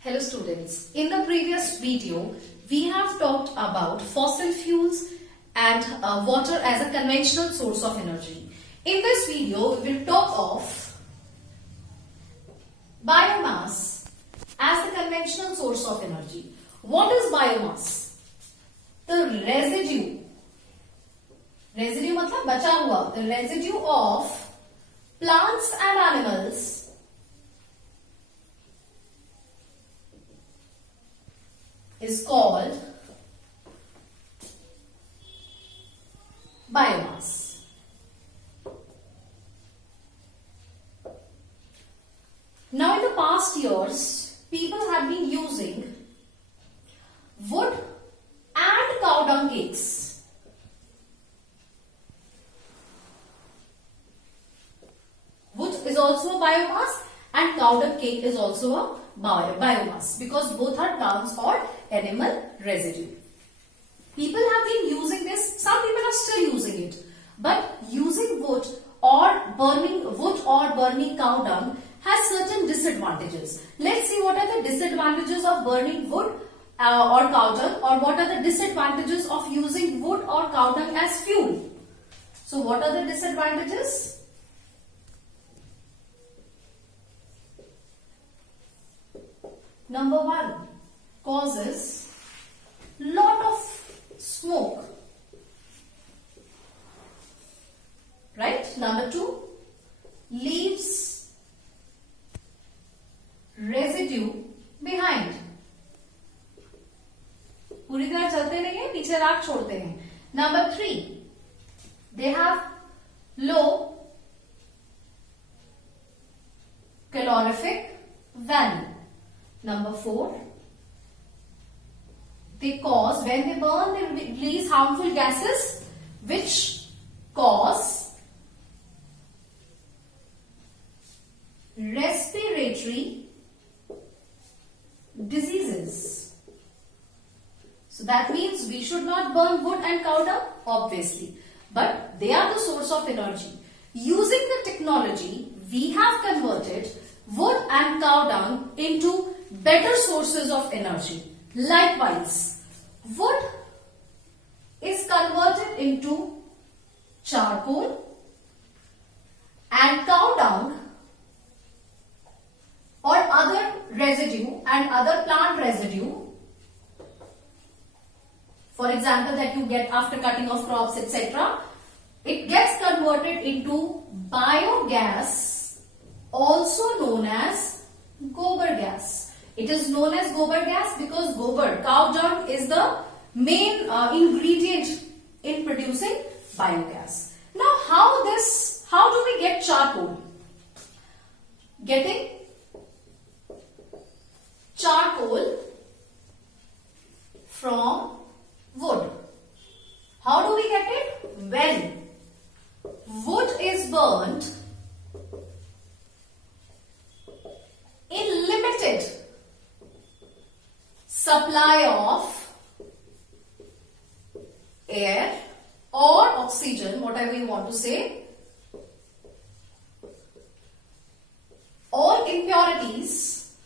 Hello students, in the previous video we have talked about fossil fuels and water as a conventional source of energy. In this video we will talk of biomass as the conventional source of energy. What is biomass? The residue मतलब बचा हुआ, the residue of plants and animals is called biomass. Now in the past years, people have been using wood and cow dung cakes wood is also a biomass and cow dung cake is also a biomass because both are plants or animal residue. People have been using this, some people are still using it, but using wood or burning cow dung has certain disadvantages. Let's see what are the disadvantages of burning wood or cow dung, or what are the disadvantages of using wood or cow dung as fuel. So what are the disadvantages? Number 1, causes lot of smoke, right? Number 2, leaves residue behind. पूरी तरह चलते नहीं है, पीछे राख छोड़ते हैं. Number 3, they have low calorific value. Number 4, they cause, when they burn, they release harmful gases which cause respiratory diseases. So that means we should not burn wood and cow dung, obviously, but they are the source of energy. Using the technology, we have converted wood and cow dung into better sources of energy. Likewise, wood is converted into charcoal and cow dung or other residue and other plant residue, for example, that you get after cutting of crops, etc. It gets converted into biogas, also known as gobar gas. It is known as gobar gas because gobar, cow dung, is the main ingredient in producing biogas. Now how do we get charcoal? Getting charcoal from wood. How do we get it? When wood is burnt in limited supply of air or oxygen, whatever you want to say, all impurities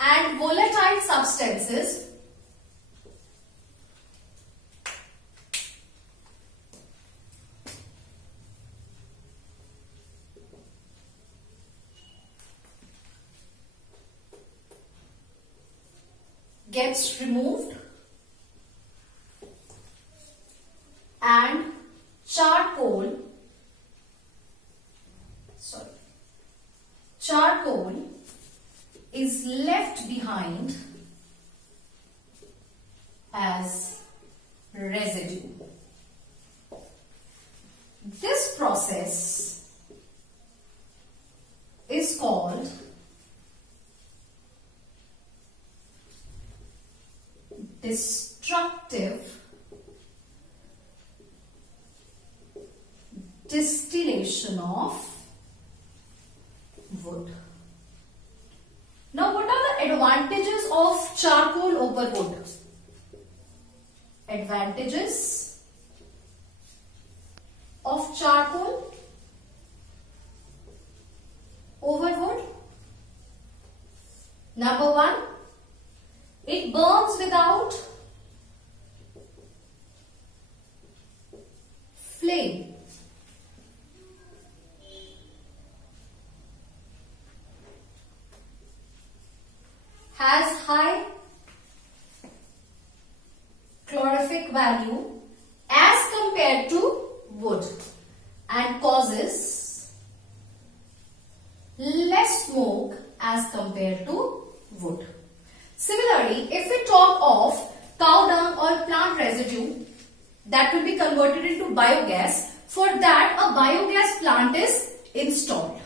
and volatile substances gets removed and charcoal is left behind as residue. This process is called destructive distillation of wood. Now, what are the advantages of charcoal over wood? Advantages of charcoal has high calorific value as compared to wood and causes less smoke as compared to wood. Similarly, if we talk of cow dung or plant residue that will be converted into biogas, for that a biogas plant is installed.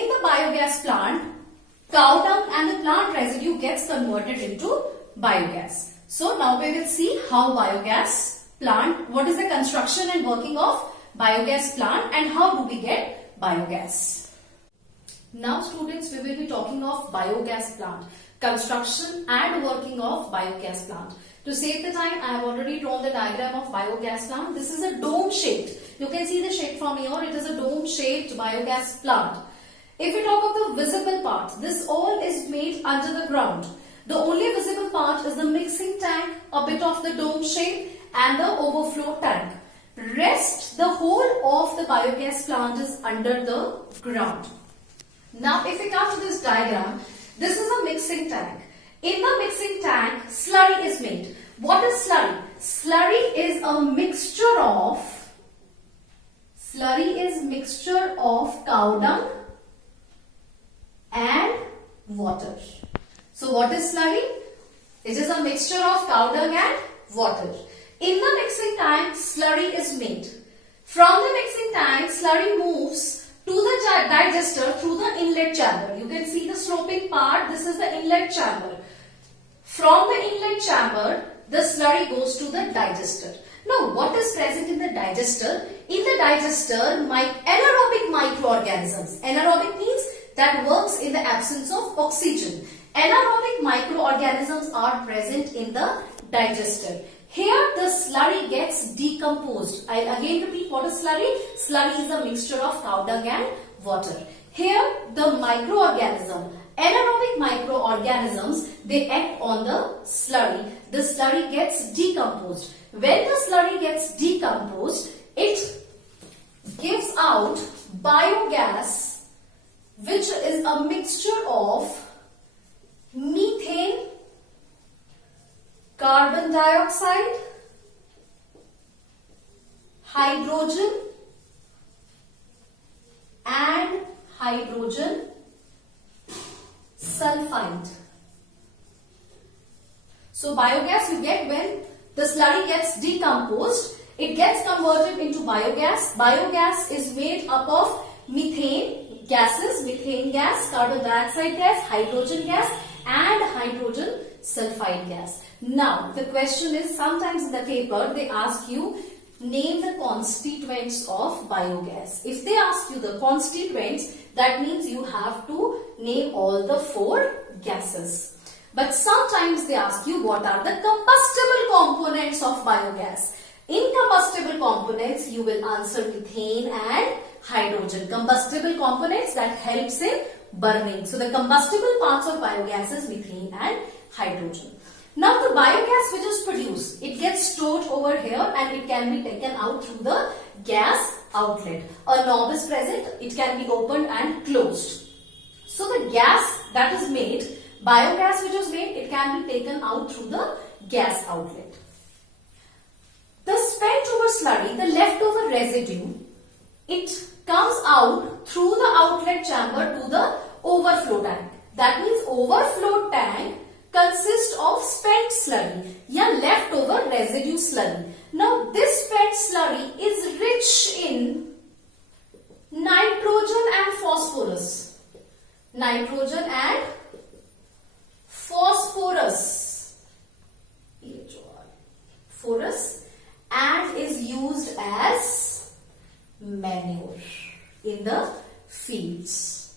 In the biogas plant, cow dung and the plant residue gets converted into biogas. So now we will see how biogas plant, what is the construction and working of biogas plant and how do we get biogas. Now students, we will be talking of biogas plant, construction and working of biogas plant. To save the time, I have already drawn the diagram of biogas plant. This is a dome shaped. You can see the shape from here. It is a dome shaped biogas plant. If we talk of the visible part, this all is made under the ground. The only visible part is the mixing tank, a bit of the dome shape and the overflow tank. Rest, the whole of the biogas plant is under the ground. Now if we come to this diagram, this is a mixing tank. In the mixing tank, slurry is made. What is slurry? Slurry is a mixture of cow dung and water. So what is slurry? It is a mixture of cow dung and water. In the mixing tank, slurry is made. From the mixing tank, slurry moves to the digester through the inlet chamber. You can see the sloping part. This is the inlet chamber. From the inlet chamber, the slurry goes to the digester. Now, what is present in the digester? In the digester, anaerobic microorganisms. Anaerobic means that works in the absence of oxygen. Anaerobic microorganisms are present in the digester. Here, the slurry gets decomposed. I'll again repeat what is slurry. Slurry is a mixture of cow dung and water. Here, the anaerobic microorganisms, they act on the slurry. The slurry gets decomposed. When the slurry gets decomposed, it gives out biogas, which is a mixture of methane, carbon dioxide, hydrogen and hydrogen sulfide. So biogas you get when the slurry gets decomposed, it gets converted into biogas. Biogas is made up of methane gases, methane gas, carbon dioxide gas, hydrogen gas and hydrogen sulfide gas. Now the question is, sometimes in the paper they ask you name the constituents of biogas. If they ask you the constituents, that means you have to name all the 4 gases. But sometimes they ask you what are the combustible components of biogas. In combustible components, you will answer methane and hydrogen. Combustible components that helps in burning. So the combustible parts of biogas is methane and hydrogen. Now the biogas which is produced, it gets stored over here and it can be taken out through the gas outlet. A knob is present, it can be opened and closed. So the gas that is made, biogas which is made, it can be taken out through the gas outlet. The spent over slurry, the leftover residue, it comes out through the outlet chamber to the overflow tank. That means overflow tank consists of spent slurry, leftover residue slurry. Now this spent slurry is rich in nitrogen and phosphorus. Nitrogen and phosphorus. Phosphorus, and is used as manure in the fields.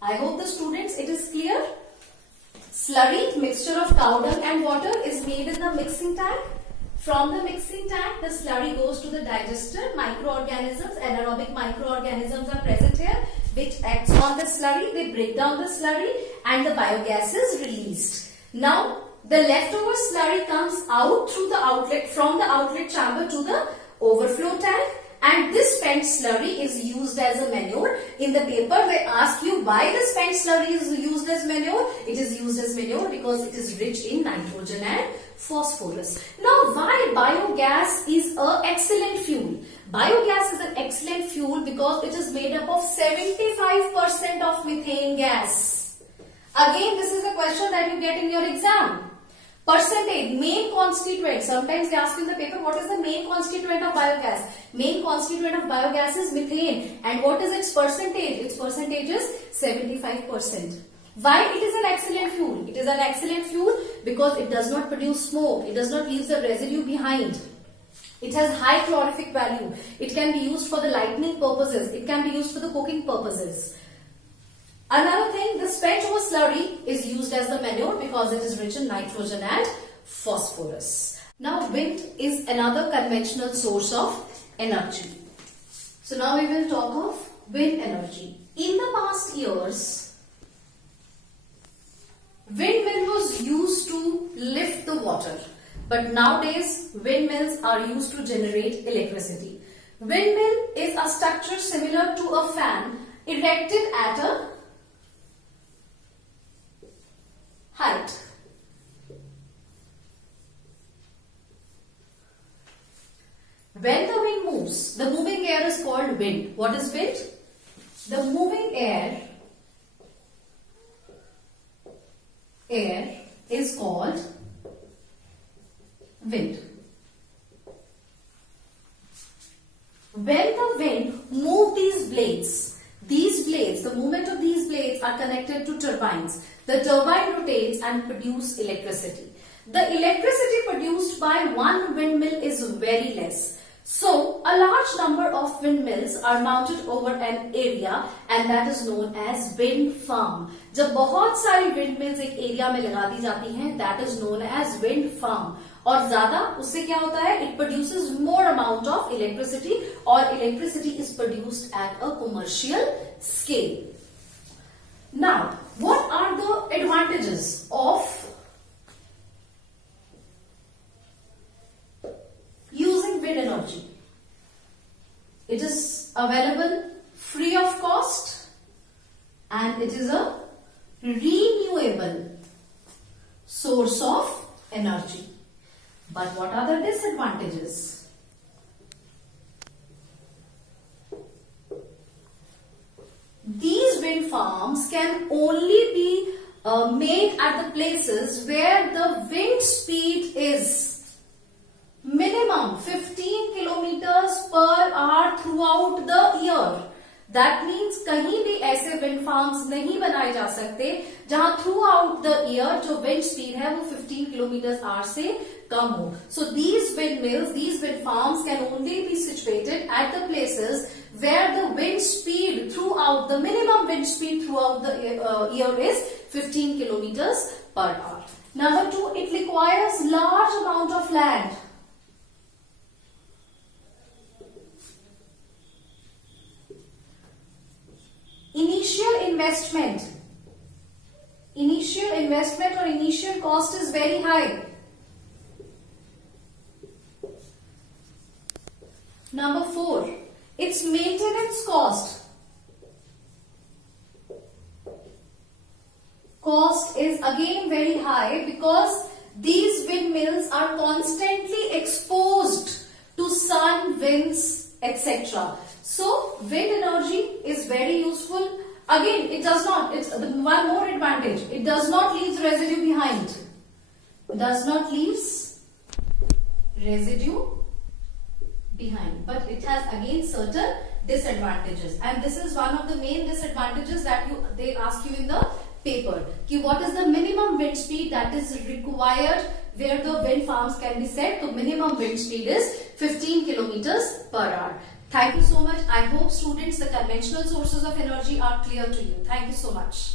I hope the students it is clear. Slurry, mixture of cow dung and water, is made in the mixing tank. From the mixing tank, the slurry goes to the digester. Microorganisms, anaerobic microorganisms are present here, which acts on the slurry. They break down the slurry and the biogas is released. Now, the leftover slurry comes out through the outlet, from the outlet chamber to the overflow tank, and this spent slurry is used as a manure. In the paper they ask you why the spent slurry is used as manure. It is used as manure because it is rich in nitrogen and phosphorus. Now why biogas is an excellent fuel? Biogas is an excellent fuel because it is made up of 75% of methane gas. Again, this is a question that you get in your exam. Percentage, main constituent. Sometimes they ask you in the paper, what is the main constituent of biogas? Main constituent of biogas is methane. And what is its percentage? Its percentage is 75%. Why it is an excellent fuel? It is an excellent fuel because it does not produce smoke. It does not leave the residue behind. It has high calorific value. It can be used for the lighting purposes. It can be used for the cooking purposes. Another thing, the spent over slurry is used as the manure because it is rich in nitrogen and phosphorus. Now wind is another conventional source of energy. So now we will talk of wind energy. In the past years, windmill was used to lift the water. But nowadays, windmills are used to generate electricity. Windmill is a structure similar to a fan erected at a height. When the wind moves, the moving air is called wind. What is wind? The moving air is called wind. When the wind moves these blades, the movement of these blades are connected to turbines. The turbine rotates and produces electricity. The electricity produced by one windmill is very less. So, a large number of windmills are mounted over an area and that is known as wind farm. जब बहुत सारी windmills एक area में लगा दी जाती हैं, that is known as wind farm. और ज्यादा उससे क्या होता है? It produces more amount of electricity or electricity is produced at a commercial scale. Now, what are the advantages of using wind energy? It is available free of cost and it is a renewable source of energy. But what are the disadvantages? These wind farms can only be made at the places where the wind speed is minimum 15 kilometers per hour throughout the year. That means कहीं भी ऐसे wind farms नहीं बनाए जा सकते जहां throughout the year जो wind speed है वो 15 kilometers hour से कम हो. So these windmills, these wind farms can only be situated at the places where the wind speed throughout, the minimum wind speed throughout the year is 15 kilometers per hour. Number 2, it requires large amount of land. Initial investment or initial cost is very high. Number 4, its maintenance cost. Cost is again very high because these windmills are constantly exposed to sun, winds, etc. So, wind energy is very useful. Again, it does not, it's one more advantage. It does not leave residue behind. Does not leave residue behind. But it has again certain disadvantages. And this is one of the main disadvantages that they ask you in the paper. Ki what is the minimum wind speed that is required where the wind farms can be set? So minimum wind speed is 15 kilometers per hour. Thank you so much. I hope students, the conventional sources of energy are clear to you. Thank you so much.